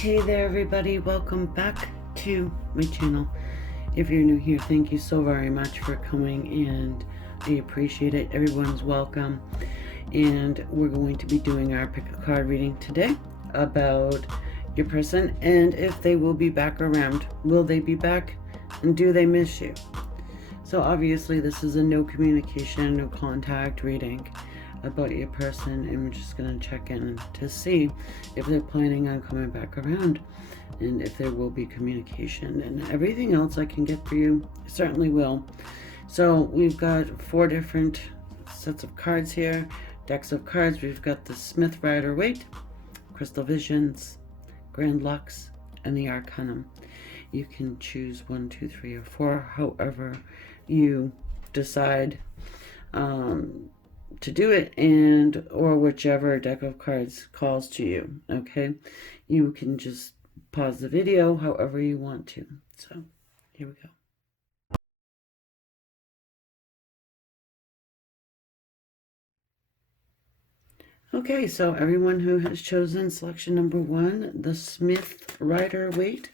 Hey there everybody, welcome back to my channel. If you're new here, thank you so very much for coming, and I appreciate it. Everyone's welcome. And we're going to be doing our pick a card reading today about your person and if they will be back around. Will they be back, and do they miss you? So obviously this is a no communication, no contact reading about your person, and we're just going to check in to see if they're planning on coming back around and if there will be communication. And everything else I can get for you, certainly will. So we've got 4 different sets of cards here, decks of cards. We've got the Smith Rider-Waite, Crystal Visions, Grand Lux, and the Arcanum. You can choose 1, 2, 3, or 4, however you decide to do it, and or whichever deck of cards calls to you. Okay, you can just pause the video however you want to. So here we go. Okay, so everyone who has chosen selection number 1, the Smith Rider-Waite,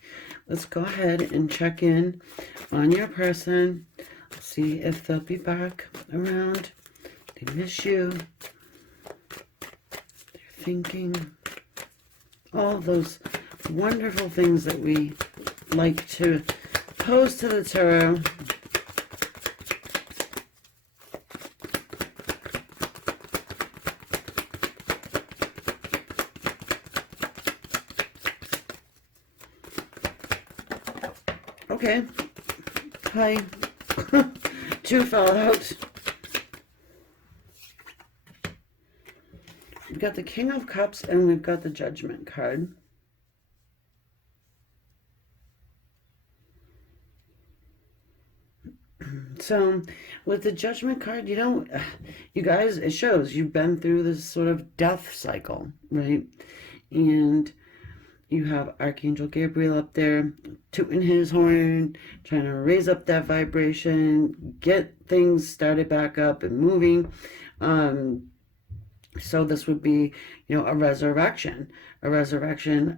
let's go ahead and check in on your person. See if they'll be back around. They miss you. They're thinking. All those wonderful things that we like to pose to the tarot. Okay. Hi. 2 fell out. We've got the King of Cups and we've got the Judgment card. So with the Judgment card, you guys, it shows you've been through this sort of death cycle, right? And you have Archangel Gabriel up there tooting his horn, trying to raise up that vibration, get things started back up and moving. So this would be, a resurrection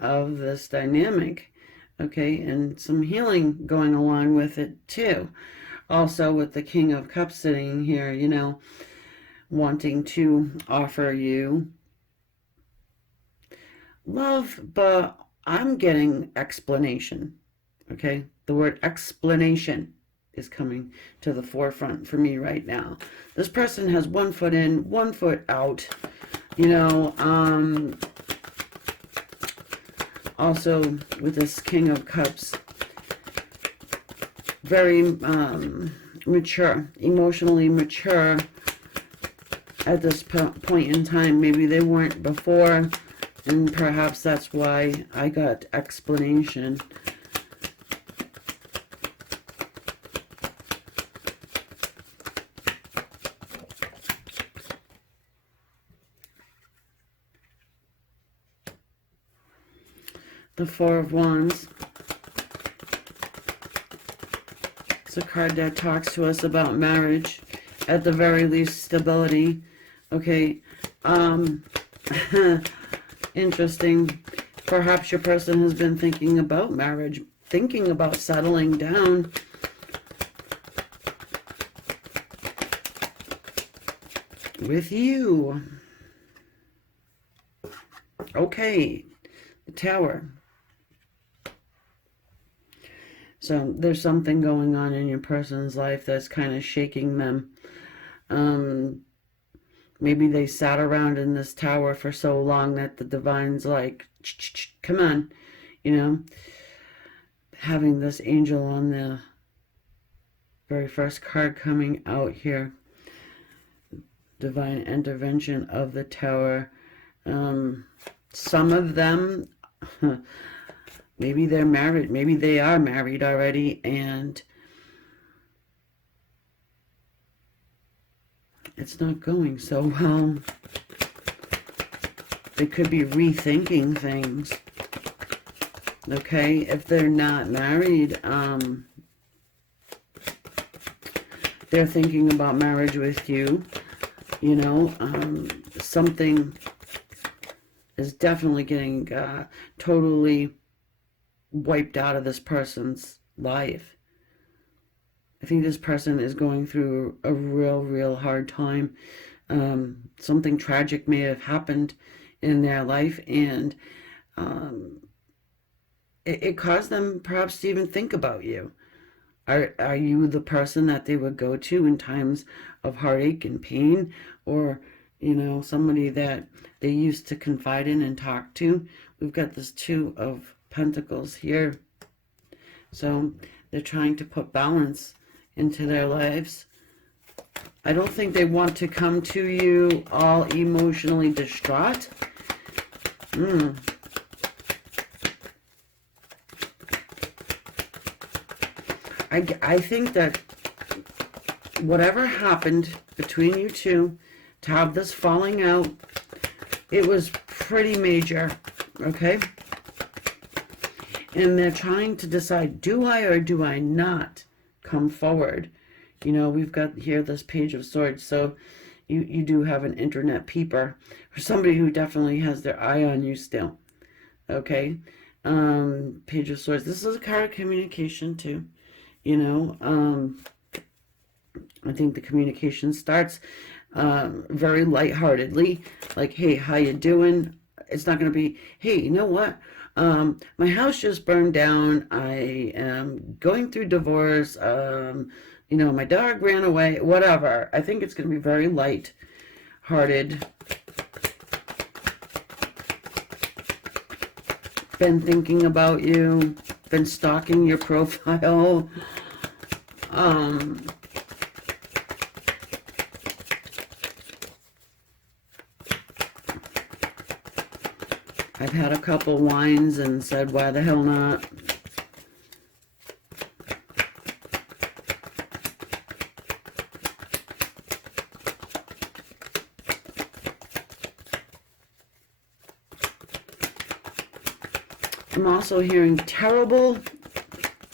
of this dynamic, okay? And some healing going along with it too. Also with the King of Cups sitting here, wanting to offer you love, but I'm getting explanation, okay? The word explanation is coming to the forefront for me right now. This person has 1 foot in, 1 foot out, also with this King of Cups, very mature, emotionally mature at this point in time. Maybe they weren't before, and perhaps that's why I got explanation. The 4 of Wands. It's a card that talks to us about marriage, at the very least stability. Okay, interesting. Perhaps your person has been thinking about marriage, thinking about settling down. With you. Okay, the Tower. So there's something going on in your person's life that's kind of shaking them. Maybe they sat around in this tower for so long that the divine's like, come on, having this angel on the very first card coming out here. Divine intervention of the Tower. Some of them, maybe they're married, maybe they are married already, and it's not going so well. They could be rethinking things. Okay, if they're not married, they're thinking about marriage with you. Something is definitely getting totally wiped out of this person's life. I think this person is going through a real hard time. Something tragic may have happened in their life, and um, it caused them perhaps to even think about you. Are you the person that they would go to in times of heartache and pain, or somebody that they used to confide in and talk to? We've got this Two of Pentacles here, so they're trying to put balance into their lives. I don't think they want to come to you all emotionally distraught. I think that whatever happened between you two to have this falling out, it was pretty major, okay? And they're trying to decide, do I or do I not come forward? We've got here this Page of Swords, so you do have an internet peeper, or somebody who definitely has their eye on you still, okay? Page of Swords. This is a card of communication too. I think the communication starts very lightheartedly, like, hey, how you doing? It's not going to be, hey, you know what? My house just burned down. I am going through divorce. My dog ran away. Whatever. I think it's going to be very light-hearted. Been thinking about you. Been stalking your profile. I've had a couple wines and said, why the hell not? I'm also hearing terrible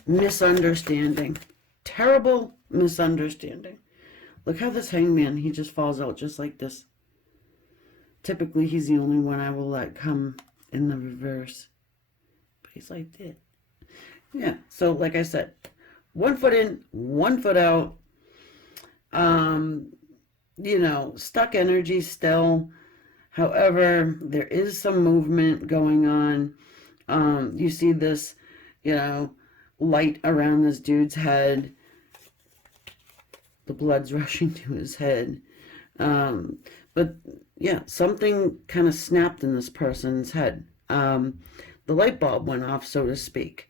misunderstanding. Terrible misunderstanding. Look how this Hangman, he just falls out just like this. Typically, he's the only one I will let come in the reverse. But he's like that. Yeah, so like I said, 1 foot in, 1 foot out. Stuck energy still. However, there is some movement going on. You see this, light around this dude's head. The blood's rushing to his head. But yeah, something kind of snapped in this person's head. The light bulb went off, so to speak.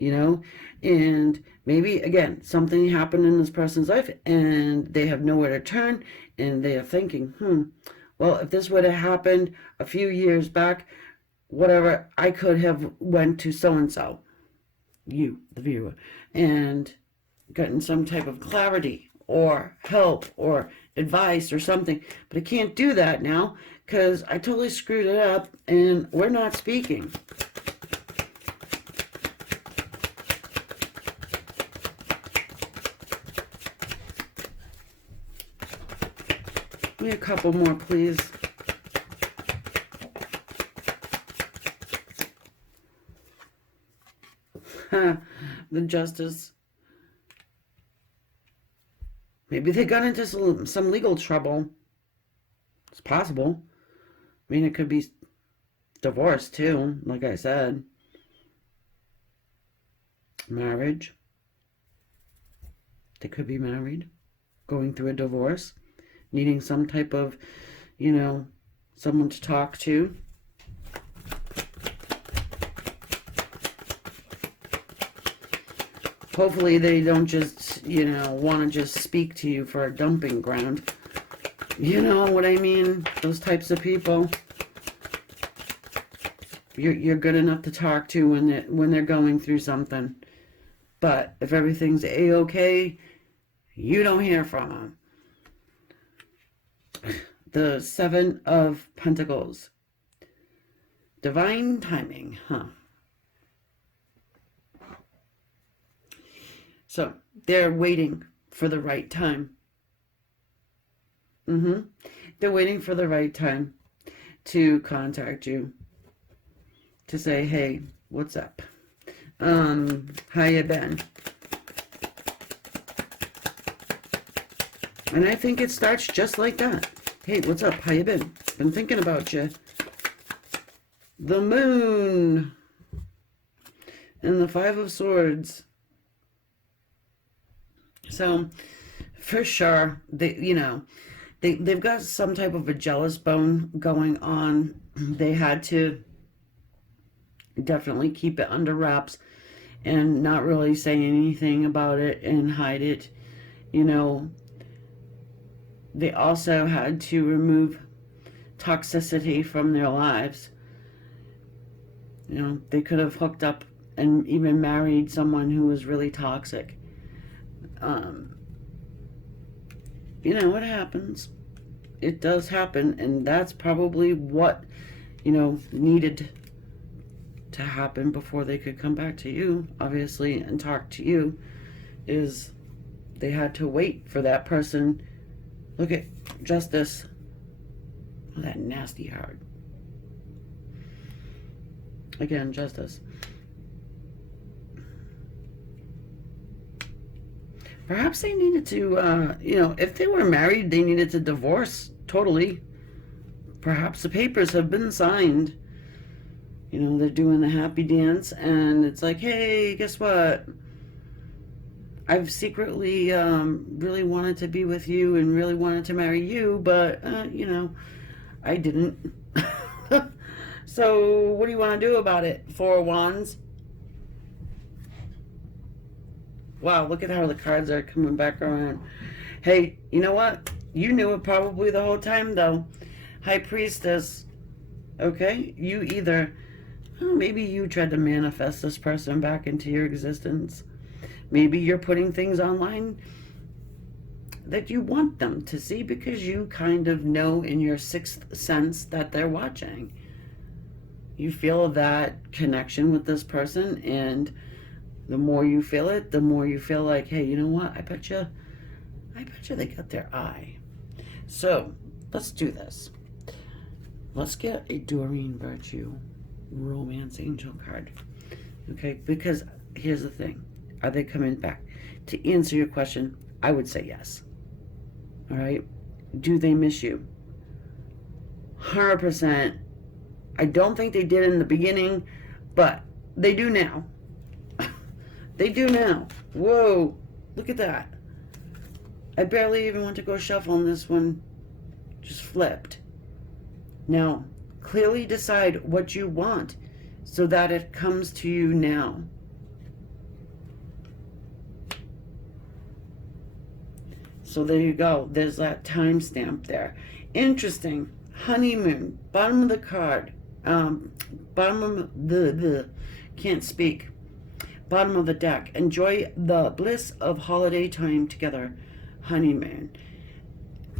And maybe, again, something happened in this person's life and they have nowhere to turn, and they are thinking, well, if this would have happened a few years back, whatever, I could have went to so-and-so, you, the viewer, and gotten some type of clarity or help or advice or something. But I can't do that now because I totally screwed it up and we're not speaking. Give me a couple more, please. The Justice. Maybe they got into some legal trouble. It's possible. I mean, it could be divorce too, like I said. Marriage. They could be married, going through a divorce, needing some type of, someone to talk to. Hopefully they don't just, want to just speak to you for a dumping ground. You know what I mean? Those types of people. You're good enough to talk to when they're going through something. But if everything's A-okay, you don't hear from them. The Seven of Pentacles. Divine timing, huh? So they're waiting for the right time. They're waiting for the right time. to contact you to say, hey, what's up? How you been? And I think it starts just like that. Hey, what's up? How you been? Been thinking about you. The Moon and the Five of Swords. So, for sure, they've got some type of a jealous bone going on. They had to definitely keep it under wraps and not really say anything about it and hide it. They also had to remove toxicity from their lives. They could have hooked up and even married someone who was really toxic. What happens? It does happen, and that's probably what, needed to happen before they could come back to you, obviously, and talk to you, is they had to wait for that person. Look at Justice. Oh, that nasty heart. Again, Justice. Perhaps they needed to, if they were married, they needed to divorce totally. Perhaps the papers have been signed. They're doing the happy dance, and it's like, hey, guess what? I've secretly really wanted to be with you and really wanted to marry you, but, I didn't. So what do you want to do about it? Four of Wands. Wow, look at how the cards are coming back around. Hey, you know what? You knew it probably the whole time, though. High Priestess. Okay? You either... maybe you tried to manifest this person back into your existence. Maybe you're putting things online that you want them to see because you kind of know in your sixth sense that they're watching. You feel that connection with this person, and the more you feel it, the more you feel like, hey, you know what? I bet you they got their eye. So let's do this. Let's get a Doreen Virtue Romance Angel card. Okay, because here's the thing. Are they coming back? To answer your question, I would say yes. All right? Do they miss you? 100%. I don't think they did in the beginning, but they do now. They do now. Whoa, look at that. I barely even went to go shuffle on this one. Just flipped. Now, clearly decide what you want so that it comes to you now. So there you go. There's that timestamp there. Interesting. Honeymoon. Bottom of the card. Bottom of the can't speak. Bottom of the deck. Enjoy the bliss of holiday time together. Honeymoon.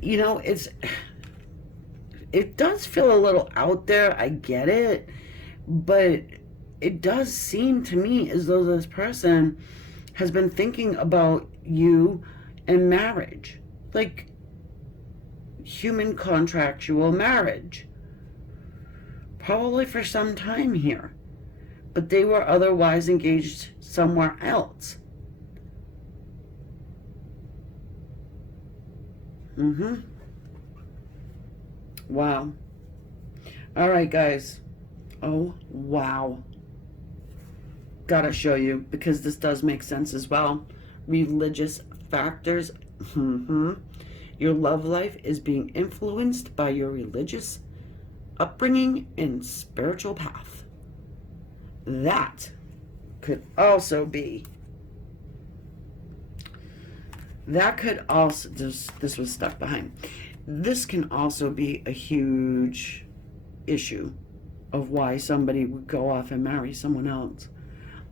It does feel a little out there. I get it. But it does seem to me as though this person has been thinking about you and marriage. Like human contractual marriage. Probably for some time here. But they were otherwise engaged somewhere else. Wow. All right, guys. Oh, wow. Gotta show you, because this does make sense as well. Religious factors. Your love life is being influenced by your religious upbringing and spiritual path. That could also be. This was stuck behind. This can also be a huge issue of why somebody would go off and marry someone else,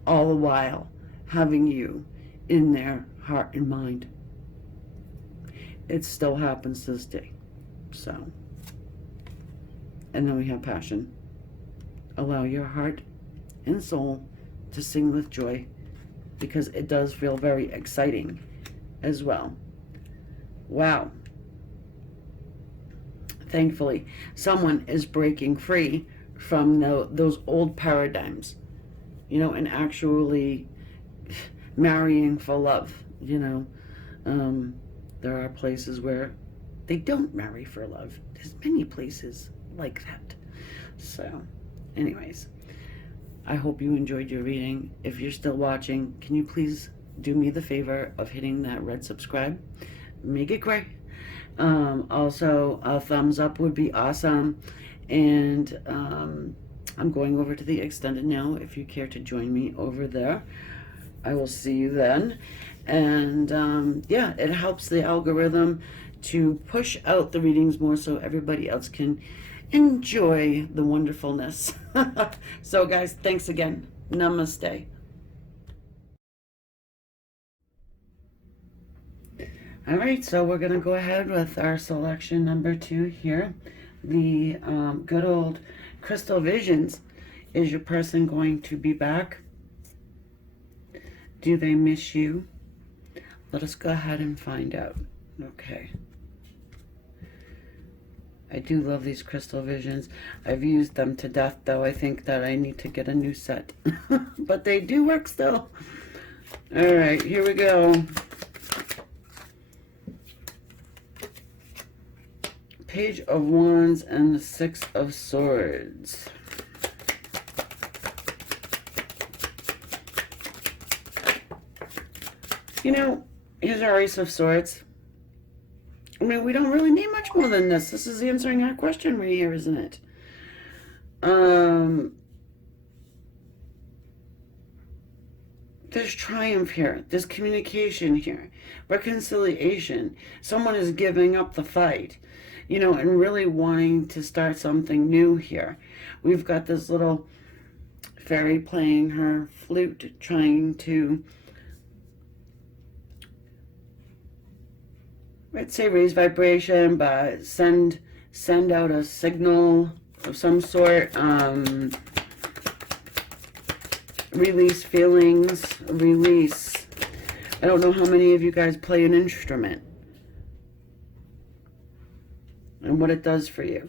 all the while having you in their heart and mind. It still happens to this day. So, and then we have passion. Allow your heart and soul to sing with joy, because it does feel very exciting as well. Wow. thankfully, someone is breaking free from those old paradigms, you know, and actually marrying for love, you know. There are places where they don't marry for love. There's many places like that. So, anyways, I hope you enjoyed your reading. If you're still watching, can you please do me the favor of hitting that red subscribe? Make it great. Also, a thumbs up would be awesome. And I'm going over to the extended now. If you care to join me over there, I will see you then. And yeah, it helps the algorithm to push out the readings more so everybody else can enjoy the wonderfulness. So guys, thanks again. Namaste. All right, so we're going to go ahead with our selection number 2 here. The good old Crystal Visions. Is your person going to be back? Do they miss you? Let us go ahead and find out. Okay. I do love these Crystal Visions. I've used them to death, though. I think that I need to get a new set. But they do work still. All right, here we go. Page of Wands and the 6 of Swords. You know, here's our Ace of Swords. I mean, we don't really need much more than this. This is answering our question right here, isn't it? There's triumph here. There's communication here. Reconciliation. Someone is giving up the fight, you know, and really wanting to start something new here. We've got this little fairy playing her flute, trying to, let's say, raise vibration, but send out a signal of some sort. Release feelings, release. I don't know how many of you guys play an instrument and what it does for you.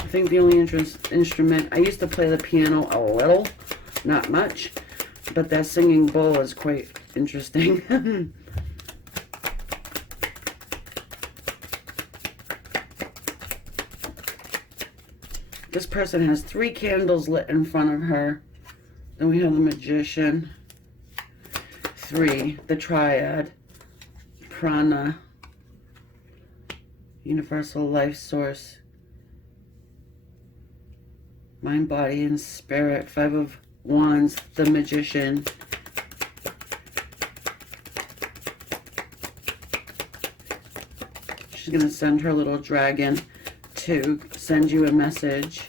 I think the only instrument, I used to play the piano a little, not much, but that singing bowl is quite interesting. This person has 3 candles lit in front of her. Then we have the Magician. 3, the Triad. Prana. Universal Life Source. Mind, Body, and Spirit. 5 of Wands, the Magician. She's going to send her little dragon to send you a message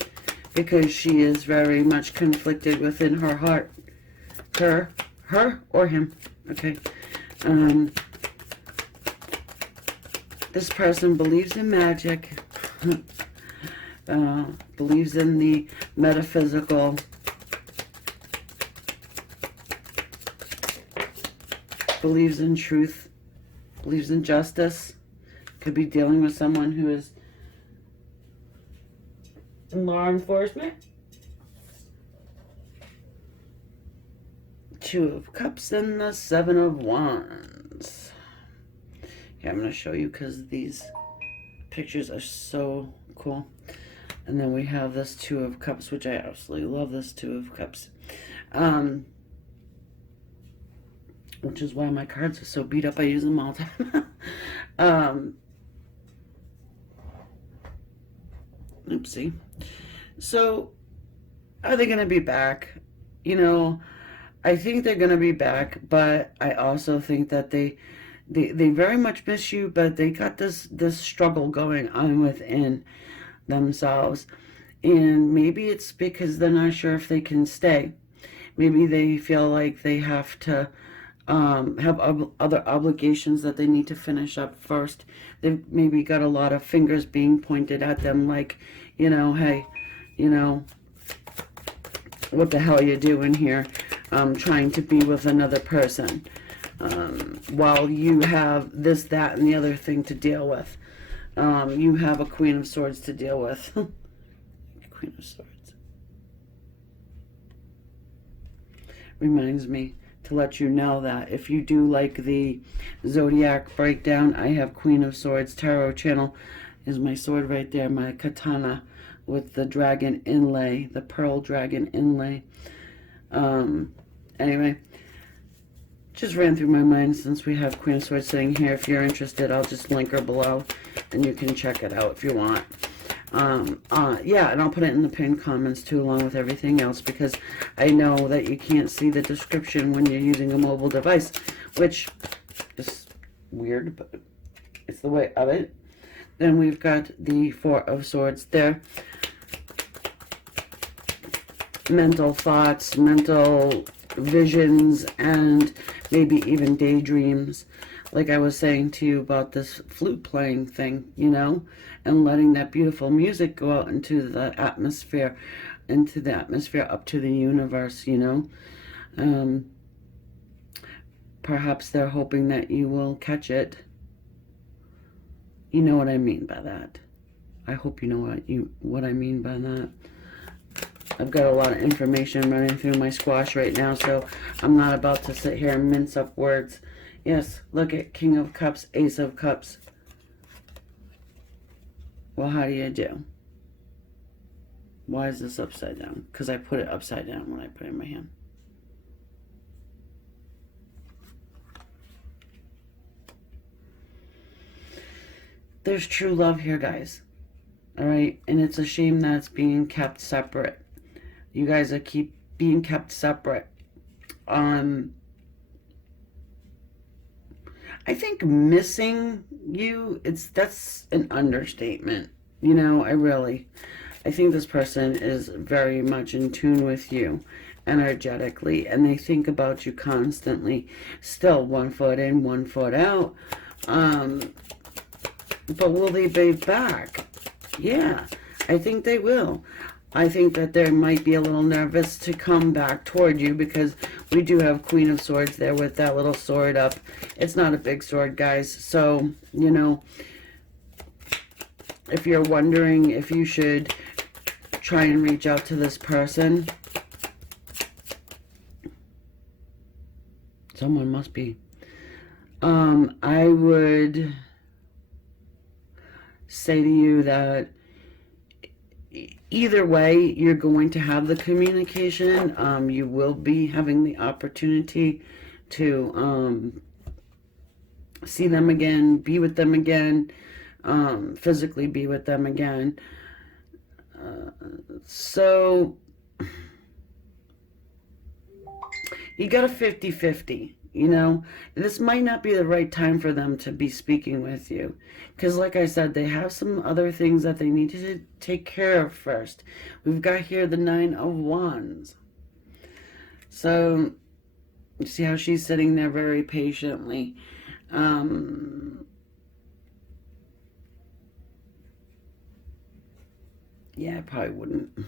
because she is very much conflicted within her heart. Her or him. Okay. This person believes in magic, believes in the metaphysical, believes in truth, believes in justice. Could be dealing with someone who is in law enforcement. 2 of Cups and the 7 of Wands. Yeah, I'm going to show you because these pictures are so cool. And then we have this 2 of Cups, which I absolutely love, this 2 of Cups. Which is why my cards are so beat up. I use them all the time. Oopsie. So, are they going to be back? You know, I think they're going to be back, but I also think that they very much miss you, but they got this struggle going on within themselves. And maybe it's because they're not sure if they can stay. Maybe they feel like they have to have other obligations that they need to finish up first. They've maybe got a lot of fingers being pointed at them, like, you know, hey, you know, what the hell are you doing here? Trying to be with another person. while you have this, that, and the other thing to deal with. You have a Queen of Swords to deal with. Queen of Swords. Reminds me to let you know that if you do like the Zodiac breakdown, I have Queen of Swords Tarot channel. Is my sword right there, my katana with the dragon inlay, the pearl dragon inlay. Anyway, just ran through my mind since we have Queen of Swords sitting here. If you're interested, I'll just link her below and you can check it out if you want. Yeah, and I'll put it in the pinned comments too, along with everything else, because I know that you can't see the description when you're using a mobile device, which is weird, but it's the way of it. Then we've got the Four of Swords there. Mental thoughts, mental visions, and maybe even daydreams. Like I was saying to you about this flute playing thing, you know, and letting that beautiful music go out into the atmosphere, up to the universe, you know. Perhaps they're hoping that you will catch it. You know what I mean by that. I hope you know what I mean by that. I've got a lot of information running through my squash right now, so I'm not about to sit here and mince up words. Yes, look at King of Cups, Ace of Cups. Well, how do you do? Why is this upside down? Because I put it upside down when I put it in my hand. There's true love here, guys. All right? And it's a shame that it's being kept separate. You guys are being kept separate. I think missing you, that's an understatement. You know, I think this person is very much in tune with you energetically, and they think about you constantly. Still 1 foot in, 1 foot out. But will they be back? Yeah, I think they will. I think that they might be a little nervous to come back toward you, because we do have Queen of Swords there with that little sword up. It's not a big sword, guys. So, you know, if you're wondering if you should try and reach out to this person, someone must be. I would say to you that either way, you're going to have the communication. You will be having the opportunity to see them again, be with them again, physically be with them again. So you got a 50-50. You know, this might not be the right time for them to be speaking with you. Because like I said, they have some other things that they need to take care of first. We've got here the 9 of Wands. So, you see how she's sitting there very patiently. Yeah, I probably wouldn't.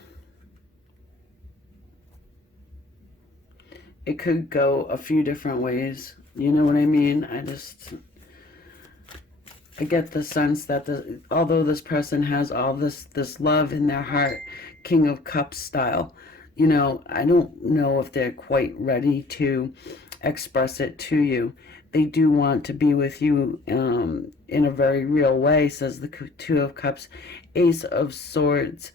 It could go a few different ways. You know what I mean? I get the sense that although this person has all this love in their heart, King of Cups style, you know, I don't know if they're quite ready to express it to you. They do want to be with you in a very real way, says the Two of Cups, Ace of Swords.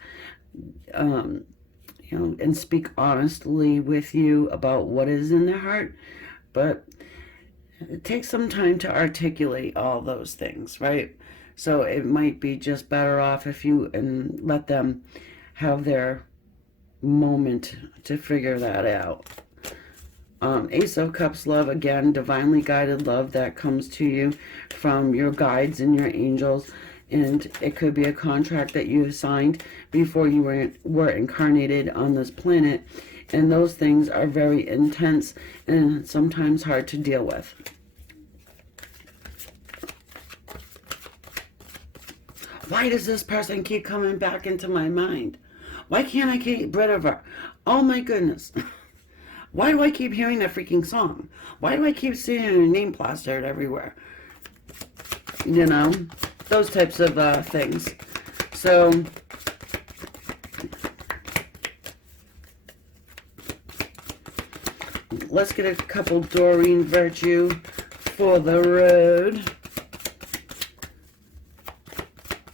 You know, and speak honestly with you about what is in their heart. But it takes some time to articulate all those things, right? So it might be just better off if you and let them have their moment to figure that out. Ace of Cups love, again, divinely guided love that comes to you from your guides and your angels. And it could be a contract that you signed before you were incarnated on this planet. And those things are very intense and sometimes hard to deal with. Why does this person keep coming back into my mind? Why can't I get rid of her? Oh my goodness. Why do I keep hearing that freaking song? Why do I keep seeing your name plastered everywhere? You know, those types of things. So, let's get a couple Doreen Virtue for the road.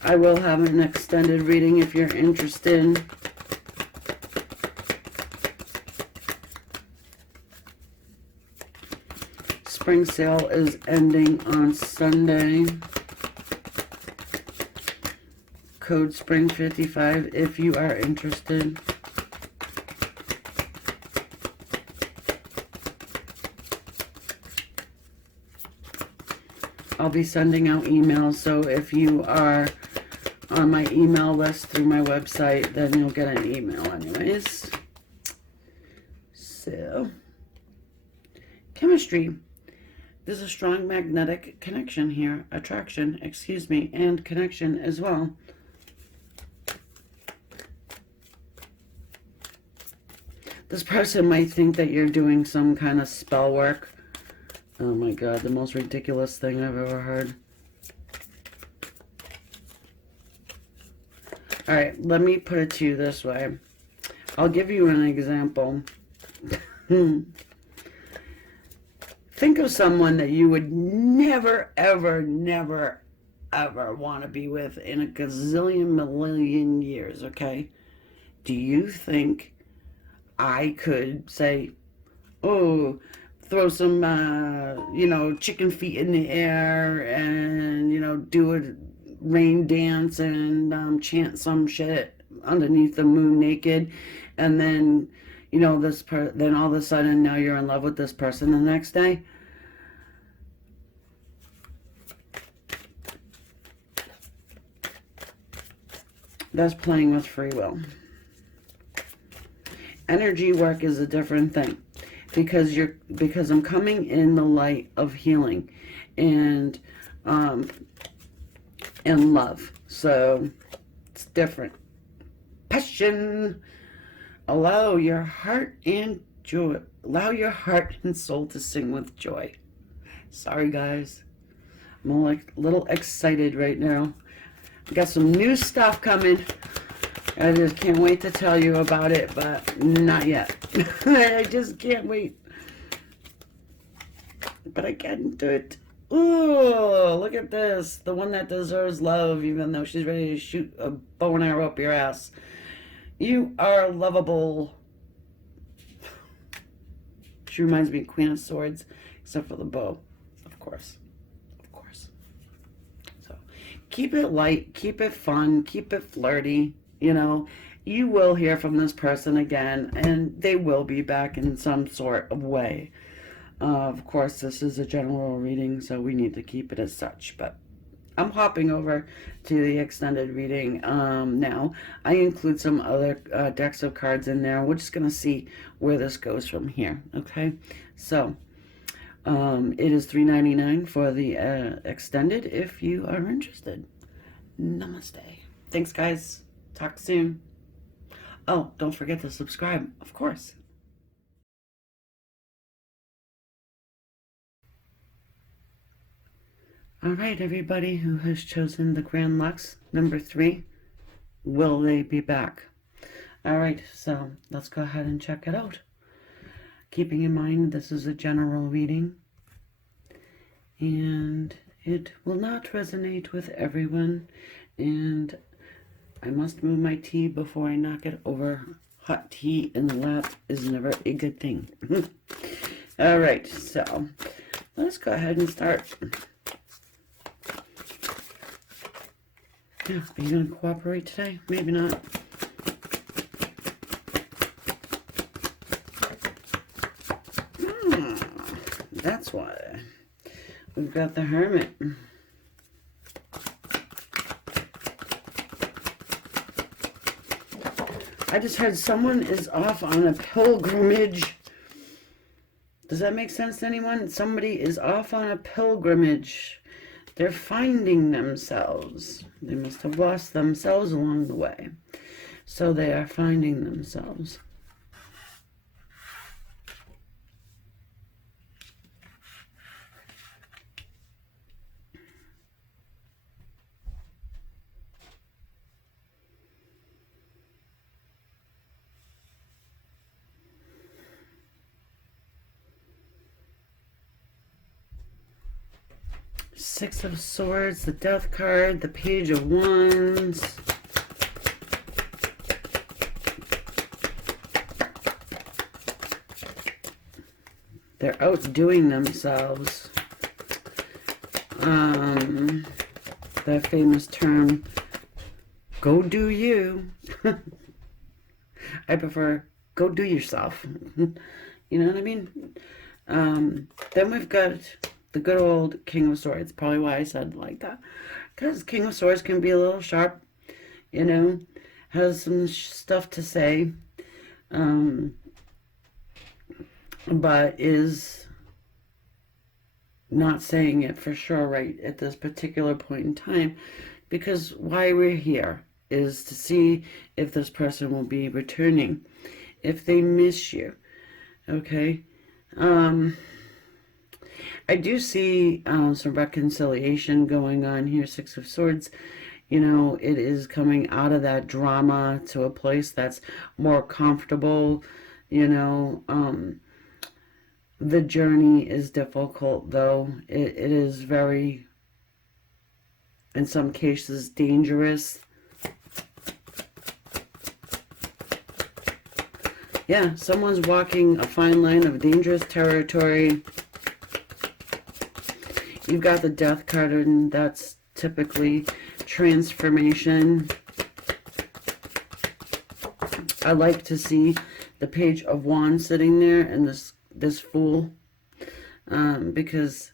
I will have an extended reading if you're interested. Spring sale is ending on Sunday. Code SPRING55 if you are interested. I'll be sending out emails, so if you are on my email list through my website, then you'll get an email anyways. So, chemistry. There's a strong magnetic connection here, attraction, excuse me, and connection as well. This person might think that you're doing some kind of spell work. Oh my God, the most ridiculous thing I've ever heard. All right, let me put it to you this way. I'll give you an example. Think of someone that you would never, ever, never, ever want to be with in a gazillion, million years, okay? Do you think I could say, oh, throw some, you know, chicken feet in the air and, you know, do a rain dance and chant some shit underneath the moon naked, and then, you know, then all of a sudden now you're in love with this person the next day? That's playing with free will. Energy work is a different thing, because I'm coming in the light of healing and love. So it's different. Passion. Allow your heart and joy. Allow your heart and soul to sing with joy. Sorry, guys. I'm like a little excited right now. I got some new stuff coming. I just can't wait to tell you about it, but not yet. I just can't wait. But I can't do it. Ooh, look at this. The one that deserves love, even though she's ready to shoot a bow and arrow up your ass. You are lovable. She reminds me of Queen of Swords, except for the bow, of course. Of course. So, keep it light, keep it fun, keep it flirty. You know, you will hear from this person again, and they will be back in some sort of way. Of course, this is a general reading, so we need to keep it as such, but I'm hopping over to the extended reading now. I include some other decks of cards in there. We're just going to see where this goes from here, okay? So, it is $3.99 for the extended if you are interested. Namaste. Thanks, guys. Talk soon. Oh, don't forget to subscribe, of course. All right, everybody who has chosen the Grand Lux, number 3, will they be back? All right, so let's go ahead and check it out. Keeping in mind this is a general reading, and it will not resonate with everyone, and I must move my tea before I knock it over. Hot tea in the lap is never a good thing. All right, so let's go ahead and start. Yeah, are you going to cooperate today? Maybe not. That's why. We've got the Hermit. I just heard someone is off on a pilgrimage. Does that make sense to anyone? Somebody is off on a pilgrimage. They're finding themselves. They must have lost themselves along the way. So they are finding themselves. Six of Swords, the Death card, the Page of Wands. They're outdoing themselves. That famous term, go do you. I prefer go do yourself. You know what I mean? Then we've got the good old King of Swords. Probably why I said it like that. Because King of Swords can be a little sharp, you know, has some stuff to say, but is not saying it for sure right at this particular point in time, because why we're here is to see if this person will be returning, if they miss you. Okay. I do see some reconciliation going on here. Six of Swords, you know, it is coming out of that drama to a place that's more comfortable, you know. The journey is difficult, though. It is very, in some cases, dangerous. Yeah, someone's walking a fine line of dangerous territory. You've got the Death card, and that's typically transformation. I like to see the Page of Wands sitting there and this Fool, because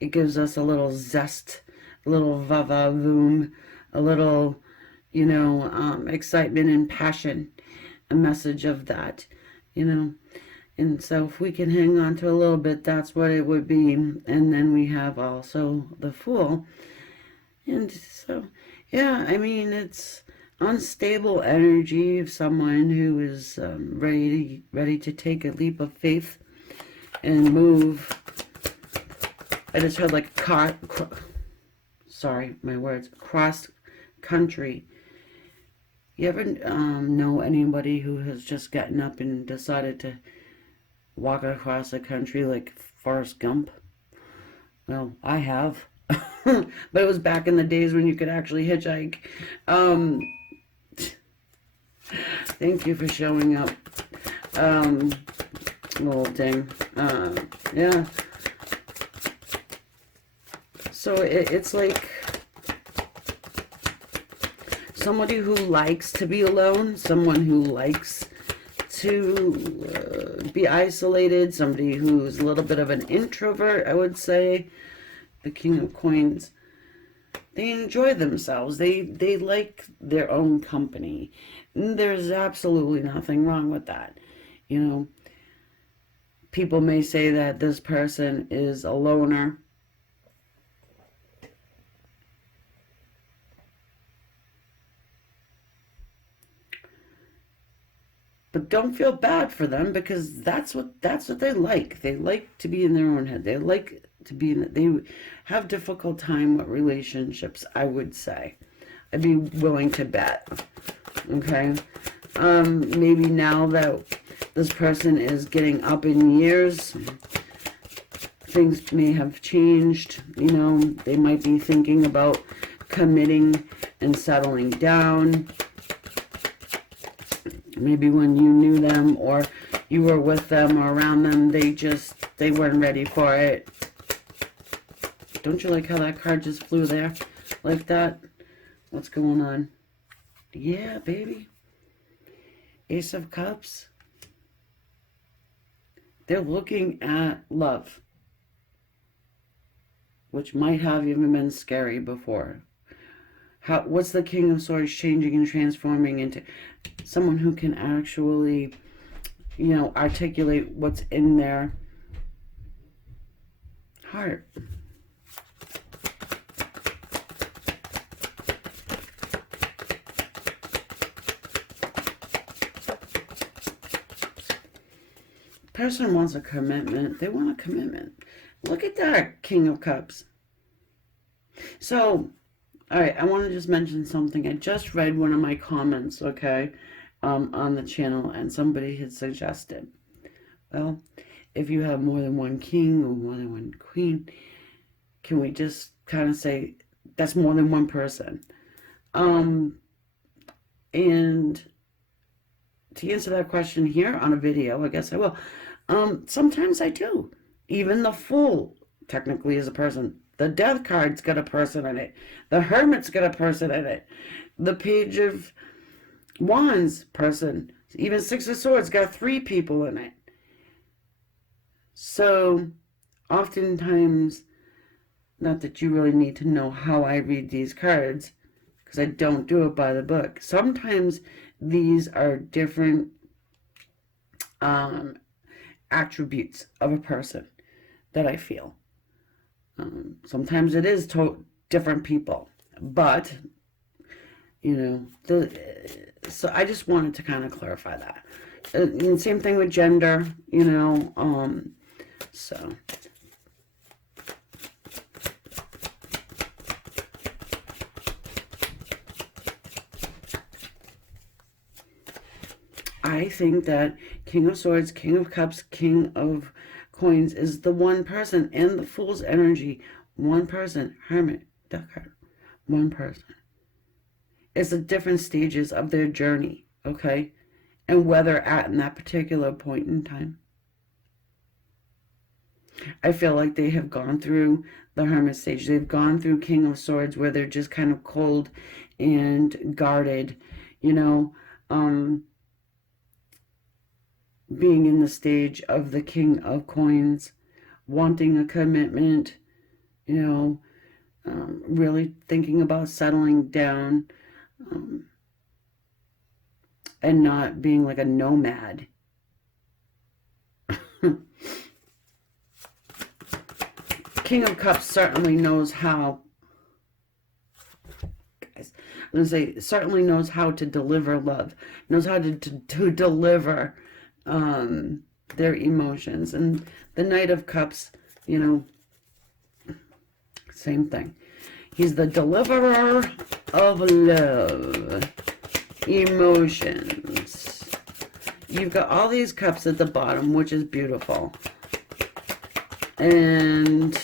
it gives us a little zest, a little va-va-voom, a little, you know, excitement and passion, a message of that, you know. And so if we can hang on to a little bit, that's what it would be. And then we have also the Fool. And so, yeah, I mean, it's unstable energy of someone who is ready to take a leap of faith and move. I just heard like sorry, my words, cross country. You ever know anybody who has just gotten up and decided to walk across the country like Forrest Gump? Well, I have. But it was back in the days when you could actually hitchhike. Thank you for showing up. Little ding. Yeah. So it's like somebody who likes to be alone, someone who likes to be isolated, somebody who's a little bit of an introvert, I would say. The King of Coins. They enjoy themselves. They like their own company. And there's absolutely nothing wrong with that. You know, people may say that this person is a loner. But don't feel bad for them, because that's what they like. They like to be in their own head. They like to be in. They have difficult time with relationships, I would say. I'd be willing to bet. Okay, maybe now that this person is getting up in years, things may have changed. You know, they might be thinking about committing and settling down. Maybe when you knew them or you were with them or around them, they weren't ready for it. Don't you like how that card just flew there like that? What's going on? Yeah, baby. Ace of Cups. They're looking at love, which might have even been scary before. What's the King of Swords changing and transforming into? Someone who can actually, you know, articulate what's in their heart. Person wants a commitment. They want a commitment. Look at that, King of Cups. So, all right, I want to just mention something. I just read one of my comments, okay, on the channel, and somebody had suggested, well, if you have more than one king or more than one queen, Can we just kind of say that's more than one person? And to answer that question here on a video, I guess I will. Sometimes I do. Even the Fool technically is a person. The Death card's got a person in it. The Hermit's got a person in it. The Page of Wands person. Even Six of Swords got 3 people in it. So, oftentimes, not that you really need to know how I read these cards, because I don't do it by the book. Sometimes these are different attributes of a person that I feel. Sometimes it is different people, but so I just wanted to kind of clarify that. Same thing with gender, so. I think that King of Swords, King of Cups, King of Coins is the one person, and the Fool's energy, one person. Hermit, Death card, one person. It's the different stages of their journey, okay? And where they're at in that particular point in time. I feel like they have gone through the Hermit stage. They've gone through King of Swords, where they're just kind of cold and guarded, being in the stage of the King of Coins, wanting a commitment, really thinking about settling down, and not being like a nomad. King of Cups certainly knows how, guys, I'm going to say, certainly knows how to deliver love, knows how to deliver their emotions. And the Knight of Cups, same thing. He's the deliverer of love, emotions. You've got all these cups at the bottom, which is beautiful. And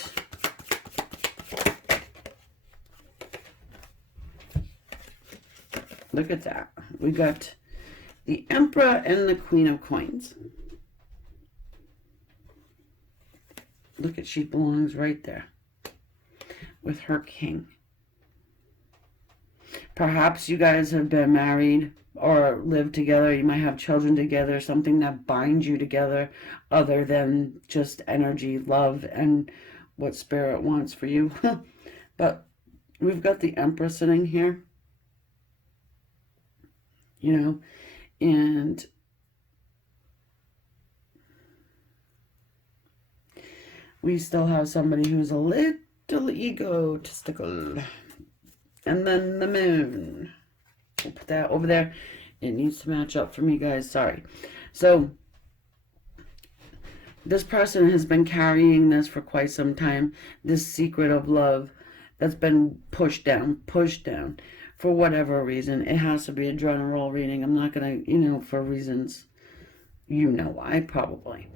look at that. We got the Emperor and the Queen of Coins. Look at, she belongs right there with her king. Perhaps you guys have been married or lived together. You might have children together, something that binds you together other than just energy, love, and what Spirit wants for you. But we've got the Emperor sitting here, and we still have somebody who's a little egotistical. And then the Moon. We'll put that over there. It needs to match up for me, guys. Sorry. So, this person has been carrying this for quite some time. This secret of love that's been pushed down. For whatever reason. It has to be a drum and roll reading. I'm not going to, for reasons why, probably.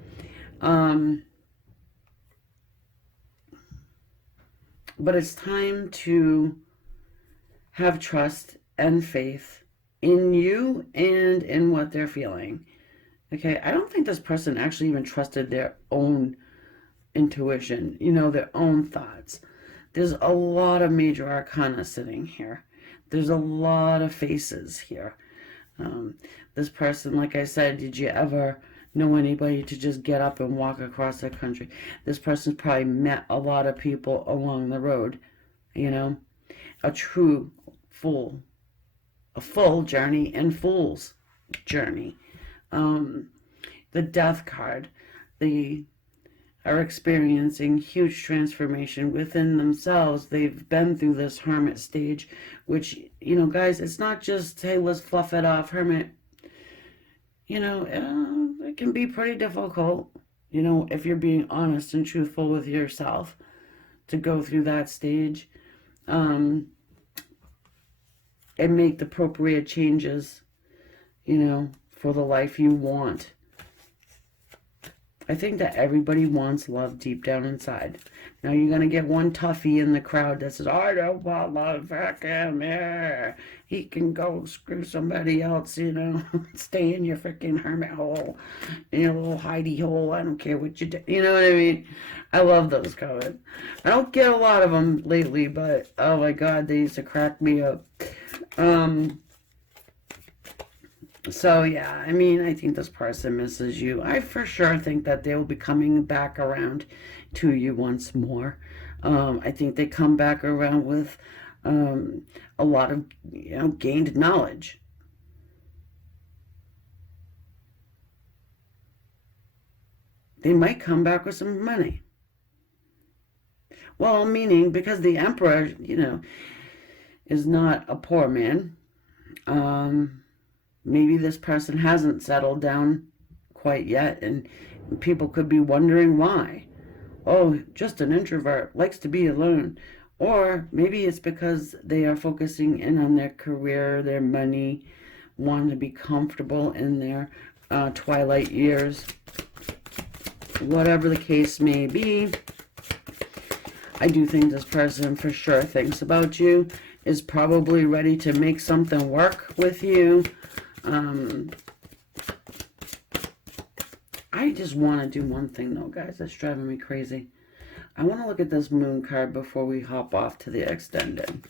But it's time to have trust and faith in you and in what they're feeling. Okay, I don't think this person actually even trusted their own intuition, their own thoughts. There's a lot of major arcana sitting here. There's a lot of faces here. This person, like I said, did you ever know anybody to just get up and walk across the country? This person's probably met a lot of people along the road, a true full journey and fool's journey. The Death card, they are experiencing huge transformation within themselves. They've been through this Hermit stage, which, guys, it's not just, hey, let's fluff it off. Hermit, it can be pretty difficult, if you're being honest and truthful with yourself, to go through that stage. And make the appropriate changes, for the life you want. I think that everybody wants love deep down inside. Now you're gonna get one toughie in the crowd that says, "I don't want love, fuck him, yeah. He can go screw somebody else, you know. Stay in your freaking hermit hole, in your little hidey hole. I don't care what you do." You know what I mean? I love those comments. I don't get a lot of them lately, but oh my god, they used to crack me up. So yeah, I mean, I think this person misses you. I for sure think that they will be coming back around to you once more. I think they come back around with a lot of, gained knowledge. They might come back with some money. Well, meaning because the emperor, is not a poor man. Maybe this person hasn't settled down quite yet, and people could be wondering why. Oh, just an introvert, likes to be alone. Or maybe it's because they are focusing in on their career, their money, want to be comfortable in their twilight years. Whatever the case may be, I do think this person for sure thinks about you, is probably ready to make something work with you. I just want to do one thing though, guys, that's driving me crazy. I want to look at this moon card before we hop off to the extended.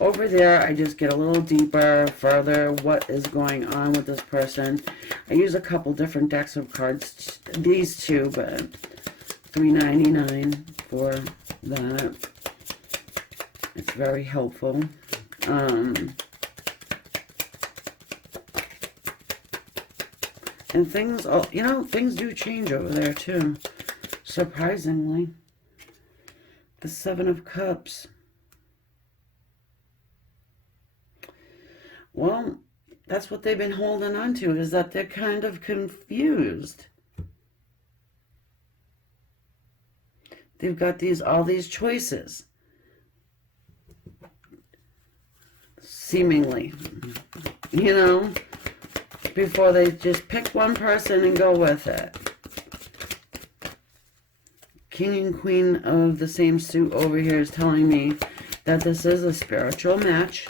Over there, I just get a little deeper, further, what is going on with this person. I use a couple different decks of cards, these two, but $3.99 for that. It's very helpful. And things, things do change over there too, surprisingly. The Seven of Cups. Well, that's what they've been holding on to, is that they're kind of confused. They've got all these choices. Seemingly, before they just pick one person and go with it. King and Queen of the same suit over here is telling me that this is a spiritual match.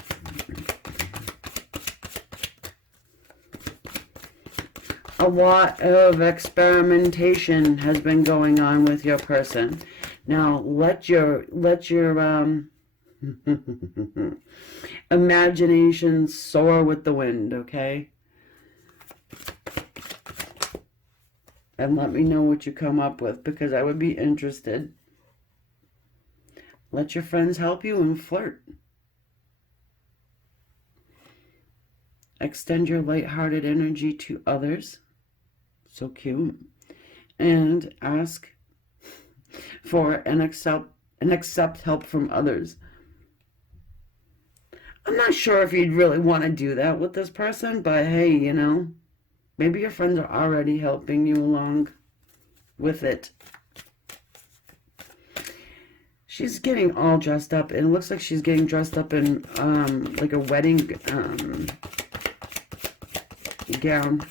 A lot of experimentation has been going on with your person. Now let your imagination soar with the wind, okay? And let me know what you come up with, because I would be interested. Let your friends help you and flirt. Extend your lighthearted energy to others. So cute. And ask for and accept help from others. I'm not sure if you'd really want to do that with this person, but hey, maybe your friends are already helping you along with it. She's getting all dressed up, and it looks like she's getting dressed up in like a wedding gown.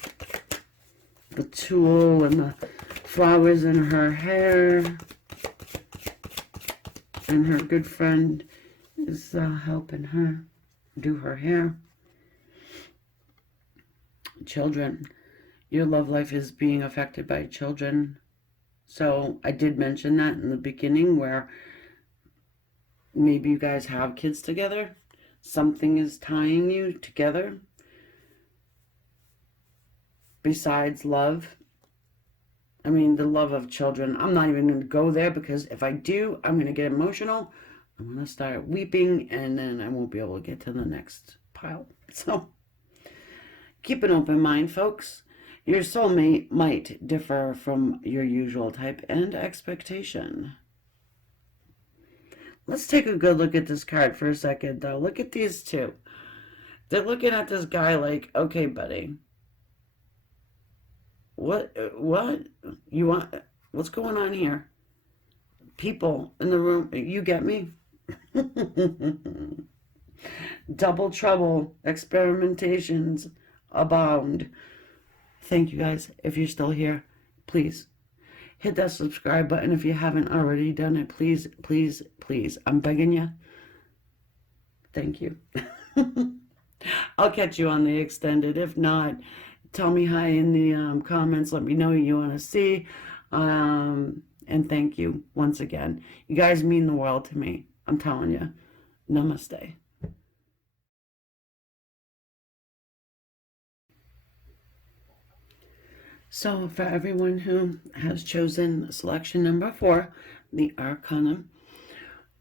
The tulle and the flowers in her hair. And her good friend is helping her do her hair. Children. Your love life is being affected by children. So I did mention that in the beginning, where maybe you guys have kids together. Something is tying you together besides love. I mean, the love of children. I'm not even going to go there, because if I do, I'm going to get emotional. I'm going to start weeping, and then I won't be able to get to the next pile. So keep an open mind, folks. Your soulmate might differ from your usual type and expectation. Let's take a good look at this card for a second, though. Look at these two. They're looking at this guy like, okay, buddy. What you want? What's going on here? People in the room, you get me? Double trouble, experimentations abound. Thank you guys. If you're still here, please hit that subscribe button. If you haven't already done it, please, please, please. I'm begging you. Thank you. I'll catch you on the extended. If not, tell me hi in the comments. Let me know who you want to see. And thank you once again. You guys mean the world to me. I'm telling you. Namaste. So for everyone who has chosen selection number 4, the Arcanum,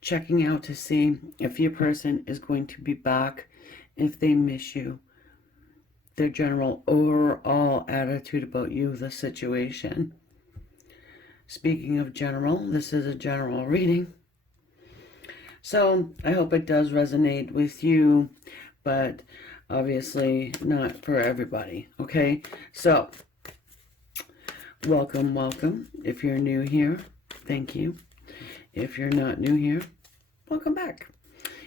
checking out to see if your person is going to be back, if they miss you, their general overall attitude about you, the situation. Speaking of general, this is a general reading. So I hope it does resonate with you, but obviously not for everybody, okay? So welcome, welcome. If you're new here, thank you. If you're not new here, welcome back.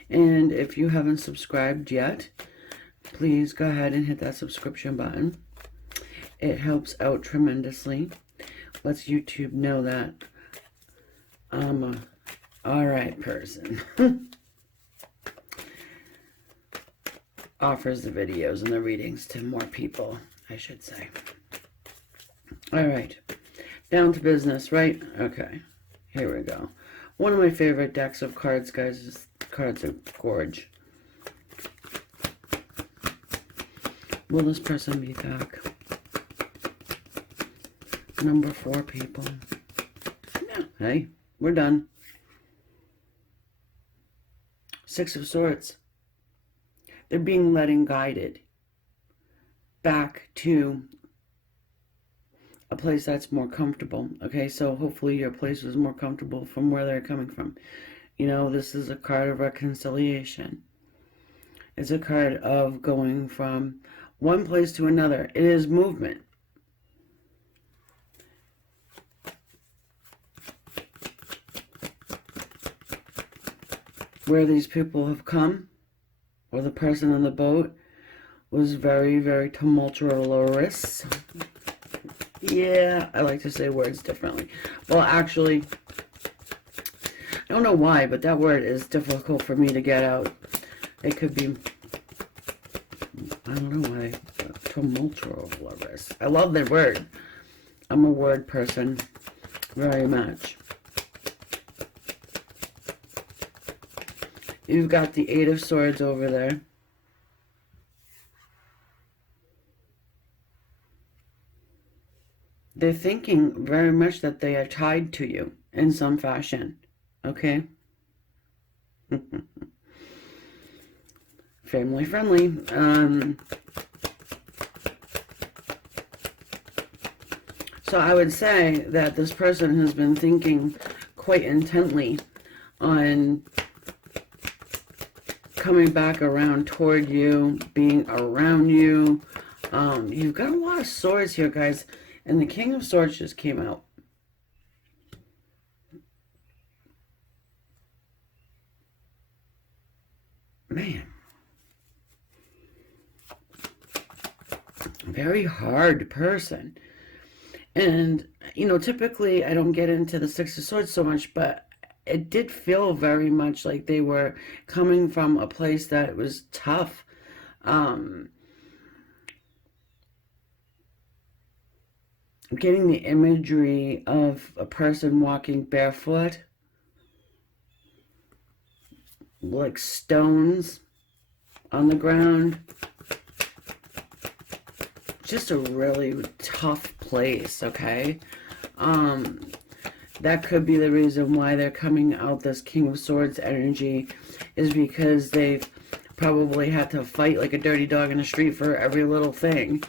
And if you haven't subscribed yet, please go ahead and hit that subscription button. It helps out tremendously. Lets YouTube know that I'm a alright person. Offers the videos and the readings to more people, I should say. Alright, down to business, right? Okay, here we go. One of my favorite decks of cards, guys, is Cards of Gorge. Will this person be back? Number 4, people. Yeah, hey, we're done. 6 of Swords. They're being led and guided back to a place that's more comfortable. Okay, so hopefully your place is more comfortable from where they're coming from. You know, this is a card of reconciliation. It's a card of going from one place to another. It is movement. Where these people have come, or the person on the boat, was very, very tumultuous. Yeah, I like to say words differently. Well, actually, I don't know why, but that word is difficult for me to get out. It could be, I don't know why, tumultuous. I love that word. I'm a word person very much. You've got the 8 of Swords over there. They're thinking very much that they are tied to you in some fashion. Okay? Family friendly. So I would say that this person has been thinking quite intently on coming back around toward you, being around you. You've got a lot of swords here, guys, and the King of Swords just came out. Man. Very hard person. And, you know, typically I don't get into the 6 of Swords so much, but it did feel very much like they were coming from a place that was tough. Getting the imagery of a person walking barefoot, like stones on the ground. Just a really tough place, okay? That could be the reason why they're coming out this King of Swords energy, is because they've probably had to fight like a dirty dog in the street for every little thing.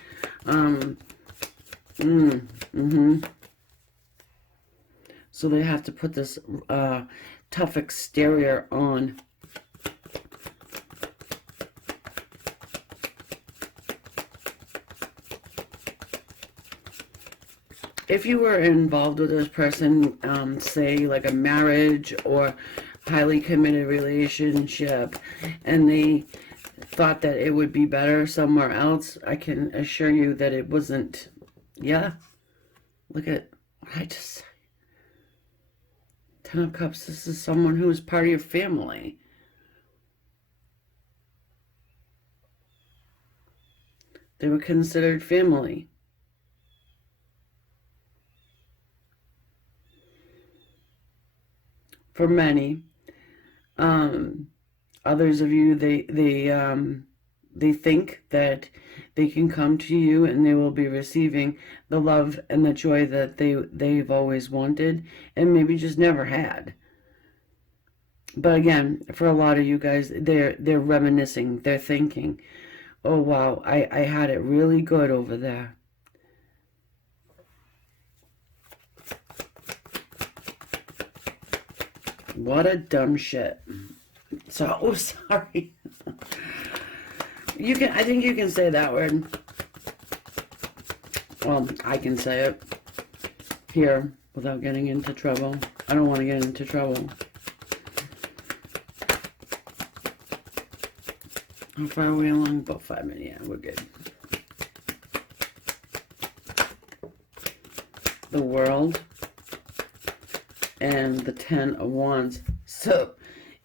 So they have to put this tough exterior on. If you were involved with this person, say like a marriage or highly committed relationship, and they thought that it would be better somewhere else, I can assure you that it wasn't Yeah. Look at what I just said. Ten of Cups. This is someone who is part of your family. They were considered family. For many. Others of you, they think that they can come to you and they will be receiving the love and the joy that they've always wanted and maybe just never had. But again, for a lot of you guys, they're reminiscing, they're thinking, oh wow, I had it really good over there. What a dumb shit. So, oh, sorry. I think you can say that word. Well, I can say it here without getting into trouble. I don't want to get into trouble. How far are we along? About 5 minutes. Yeah, we're good. The World and the 10 of Wands. So,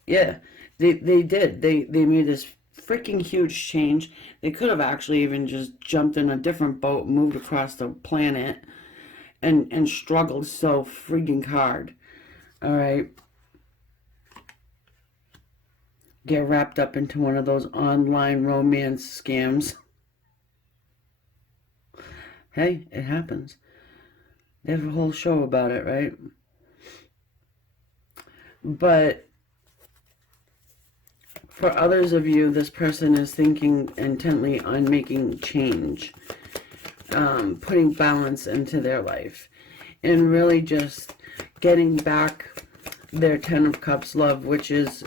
yeah, they did. They made this freaking huge change. They could have actually even just jumped in a different boat, moved across the planet, and struggled so freaking hard. All right. Get wrapped up into one of those online romance scams. Hey, it happens. They have a whole show about it, right? But for others of you, this person is thinking intently on making change, putting balance into their life, and really just getting back their 10 of Cups love, which is,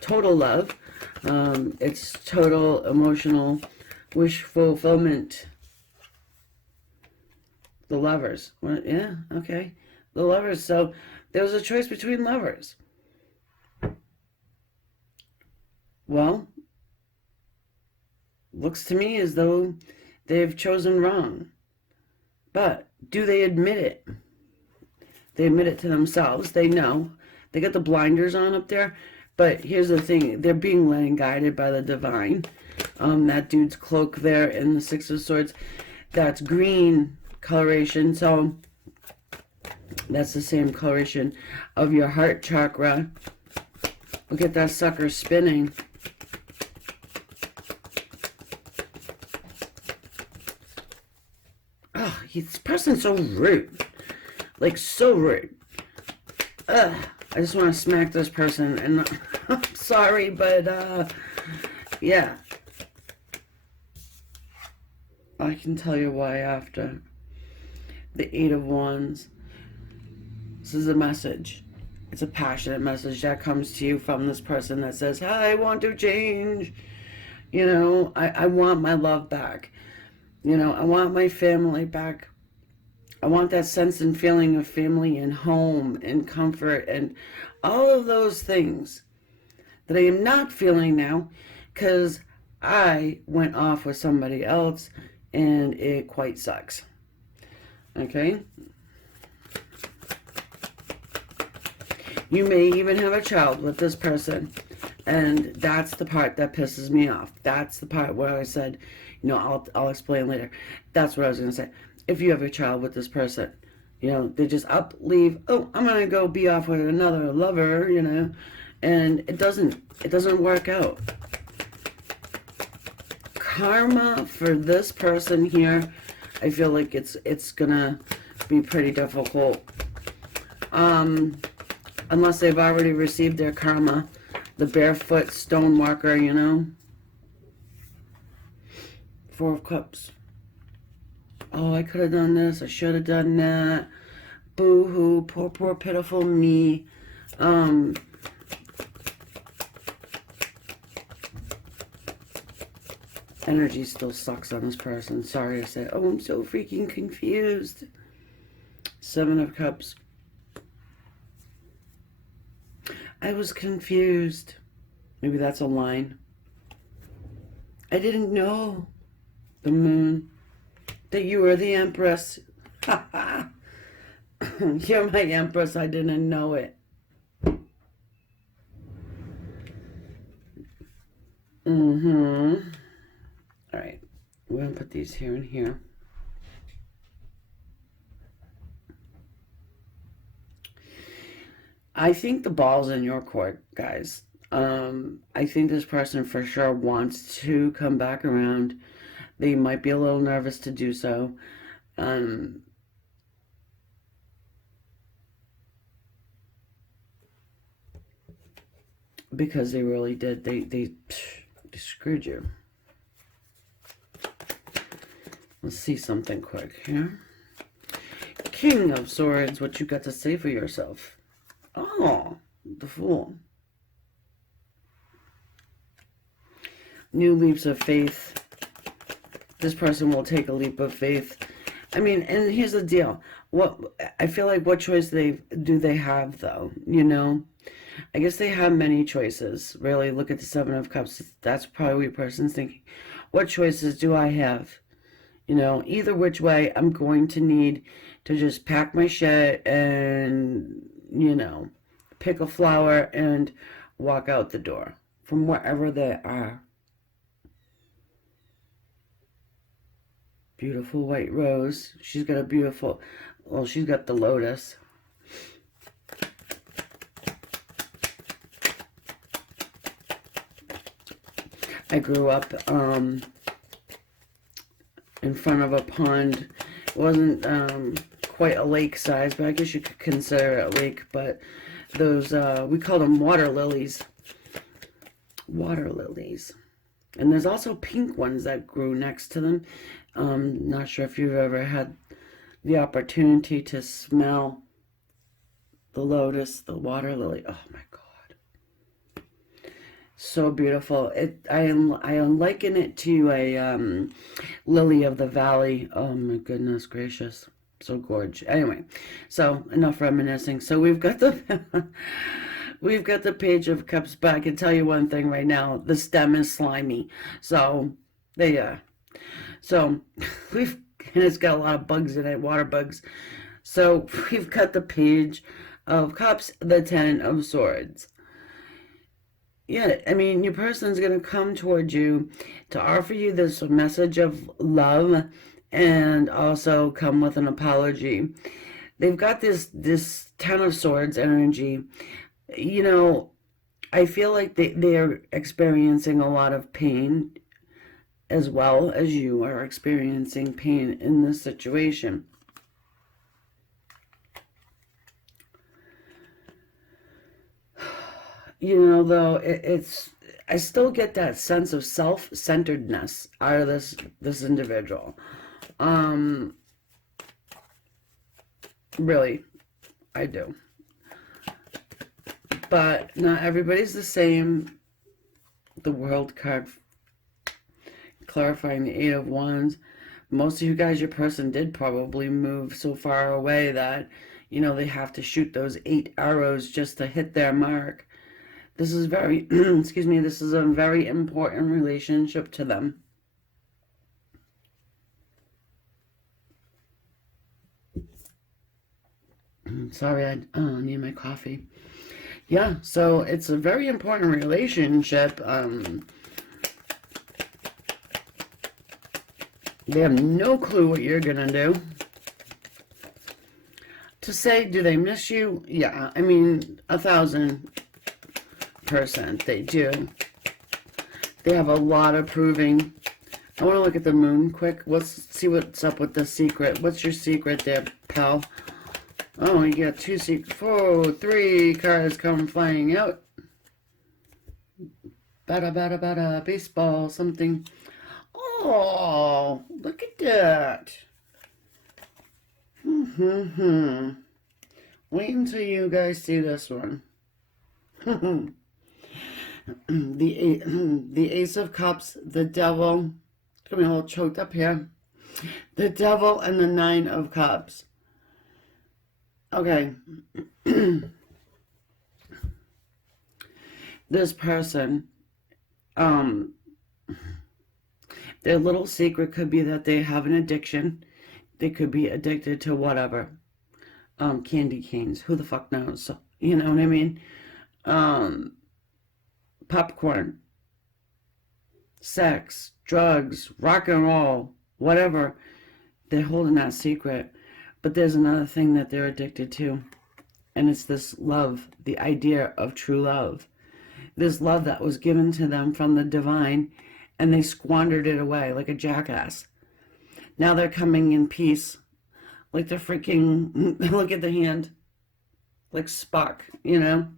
total love. It's total emotional wish fulfillment. The Lovers. Well, yeah, okay. The Lovers. So there was a choice between lovers. Well, looks to me as though they've chosen wrong. But do they admit it? They admit it to themselves. They know. They got the blinders on up there. But here's the thing. They're being led and guided by the divine. That dude's cloak there in the Six of Swords, that's green coloration. So that's the same coloration of your heart chakra. Look at that sucker spinning. Oh, this person's so rude. Like, so rude. Ugh. I just want to smack this person. And I'm sorry, but, yeah. I can tell you why after. The Eight of Wands. This is a message. It's a passionate message that comes to you from this person that says, I want to change. I want my love back. I want my family back. I want that sense and feeling of family and home and comfort and all of those things that I am not feeling now because I went off with somebody else and it quite sucks. Okay? You may even have a child with this person. And that's the part that pisses me off. That's the part where I said, I'll explain later. That's what I was going to say. If you have a child with this person, they just up, leave, oh, I'm going to go be off with another lover, and it doesn't work out. Karma for this person here, I feel like it's going to be pretty difficult. Unless they've already received their karma. The barefoot stone walker, Four of Cups. Oh, I could have done this. I should have done that. Boo-hoo. Poor, pitiful me. Energy still sucks on this person. Sorry to say. Oh, I'm so freaking confused. Seven of Cups. I was confused. Maybe that's a line. I didn't know. The Moon. That you were the Empress. You're my Empress. I didn't know it. All right. We're going to put these here and here. I think the ball's in your court, guys. I think this person for sure wants to come back around. They might be a little nervous to do so. Because they really did. They screwed you. Let's see something quick here. King of Swords, what you got to say for yourself? Oh, the Fool. New leaps of faith. This person will take a leap of faith. I mean, and here's the deal. I feel like what choice do they have, though? You know, I guess they have many choices. Really, look at the Seven of Cups. That's probably what your person's thinking. What choices do I have? You know, either which way, I'm going to need to just pack my shit and, you know, pick a flower and walk out the door from wherever they are. Beautiful white rose. She's got a beautiful, well, she's got the lotus. I grew up in front of a pond. It wasn't quite a lake size, but I guess you could consider it a lake. But those, we call them water lilies. Water lilies. And there's also pink ones that grew next to them. Not sure if you've ever had the opportunity to smell the lotus, the water lily. Oh my God. So beautiful. I liken it to a lily of the valley. Oh my goodness gracious. So gorgeous. Anyway, so enough reminiscing. So we've got the we've got the Page of Cups, but I can tell you one thing right now. The stem is slimy. So so and it's got a lot of bugs in it, water bugs. So we've got the Page of Cups, the Ten of Swords. Yeah, I mean, your person's going to come towards you to offer you this message of love and also come with an apology. They've got this Ten of Swords energy. You know, I feel like they're experiencing a lot of pain as well as you are experiencing pain in this situation. You know, though, I still get that sense of self-centeredness out of this individual. Really, I do. But not everybody's the same. The World card clarifying the Eight of Wands. Most of you guys, your person did probably move so far away that, you know, they have to shoot those 8 arrows just to hit their mark. This is very, excuse me, this is a very important relationship to them. Sorry, I need my coffee. Yeah, so it's a very important relationship. They have no clue what you're going to do. To say, do they miss you? Yeah, I mean, 1,000% they do. They have a lot of proving. I want to look at the moon quick. Let's see what's up with the secret. What's your secret there, pal? Oh, you got 2 secrets. 4, 3 cards come flying out. Bada, bada, bada, baseball, something. Oh, look at that. Wait until you guys see this one. The Ace of Cups, the Devil. It's gonna be a little choked up here. The Devil and the Nine of Cups. Okay. This person, Their little secret could be that they have an addiction. They could be addicted to whatever. Candy canes. Who the fuck knows? You know what I mean? Popcorn. Sex. Drugs. Rock and roll. Whatever. They're holding that secret. But there's another thing that they're addicted to. And it's this love. The idea of true love. This love that was given to them from the divine. And they squandered it away like a jackass. Now they're coming in peace. Like the freaking, look at the hand. Like Spock, you know?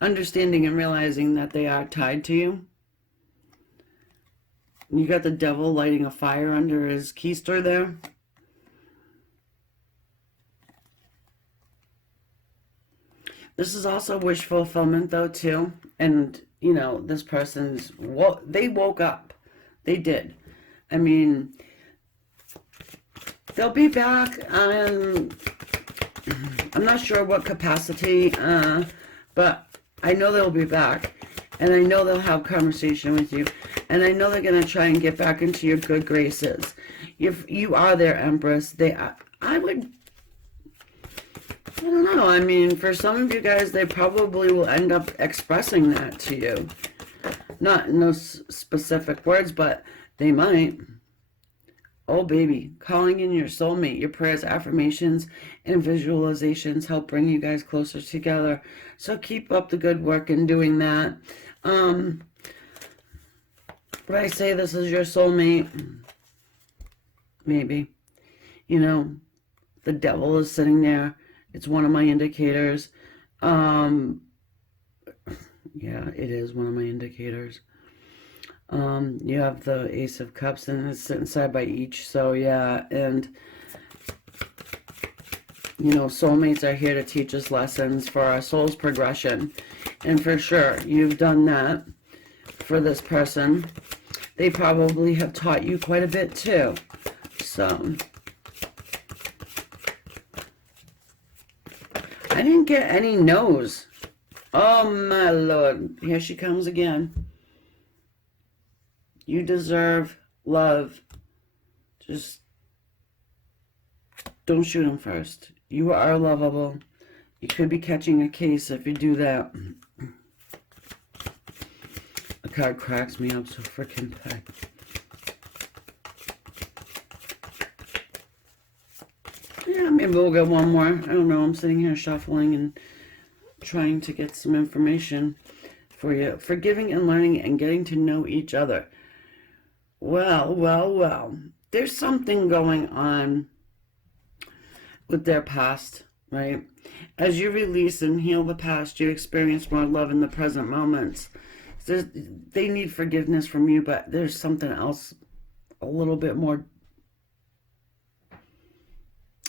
Understanding and realizing that they are tied to you. You got the devil lighting a fire under his keister there. This is also wish fulfillment though too. And, you know, this person's, they woke up. They did. I mean, they'll be back. I'm not sure what capacity, but I know they'll be back. And I know they'll have conversation with you. And I know they're going to try and get back into your good graces. If you are their empress, I don't know. I mean, for some of you guys, they probably will end up expressing that to you. Not in those specific words, but they might. Oh, baby. Calling in your soulmate. Your prayers, affirmations, and visualizations help bring you guys closer together. So keep up the good work in doing that. Would I say this is your soulmate? Maybe. You know, the devil is sitting there. It's one of my indicators. Yeah, it is one of my indicators. You have the Ace of Cups and it's sitting side by each. So yeah, and you know, soulmates are here to teach us lessons for our soul's progression. And for sure, you've done that for this person. They probably have taught you quite a bit too. So I didn't get any no's. Oh my Lord. Here she comes again. You deserve love. Just don't shoot him first. You are lovable. You could be catching a case if you do that. The card cracks me up so freaking bad. Yeah, maybe we'll get one more. I don't know. I'm sitting here shuffling and trying to get some information for you. Forgiving and learning and getting to know each other. Well, well, well. There's something going on with their past, right? As you release and heal the past, you experience more love in the present moments. They need forgiveness from you, but there's something else a little bit more.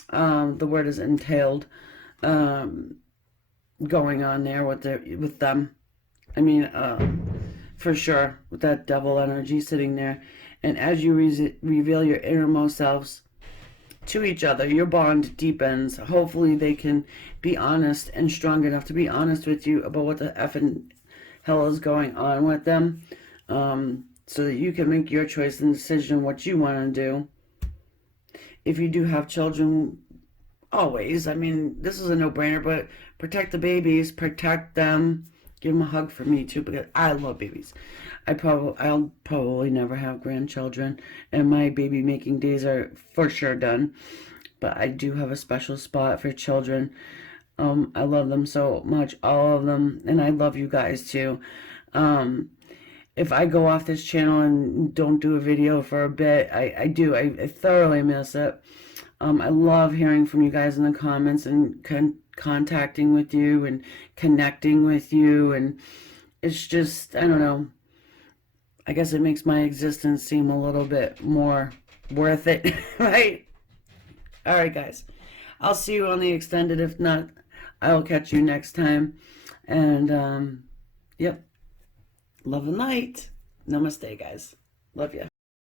The word is entailed, going on there with them. I mean, for sure, with that devil energy sitting there. And as you reveal your innermost selves to each other, your bond deepens. Hopefully they can be honest and strong enough to be honest with you about what the effing hell is going on with them, so that you can make your choice and decision what you want to do. If you do have children, always, I mean, this is a no-brainer, but protect the babies, protect them. Give them a hug for me too, because I love babies. I'll probably never have grandchildren, and my baby making days are for sure done. But I do have a special spot for children. I love them so much, all of them, and I love you guys too. If I go off this channel and don't do a video for a bit, I thoroughly miss it. I love hearing from you guys in the comments and contacting with you and connecting with you, and it's just, I don't know, I guess it makes my existence seem a little bit more worth it, right? All right, guys, I'll see you on the extended. If not, I'll catch you next time. And yep, love and light. Namaste, guys. Love ya.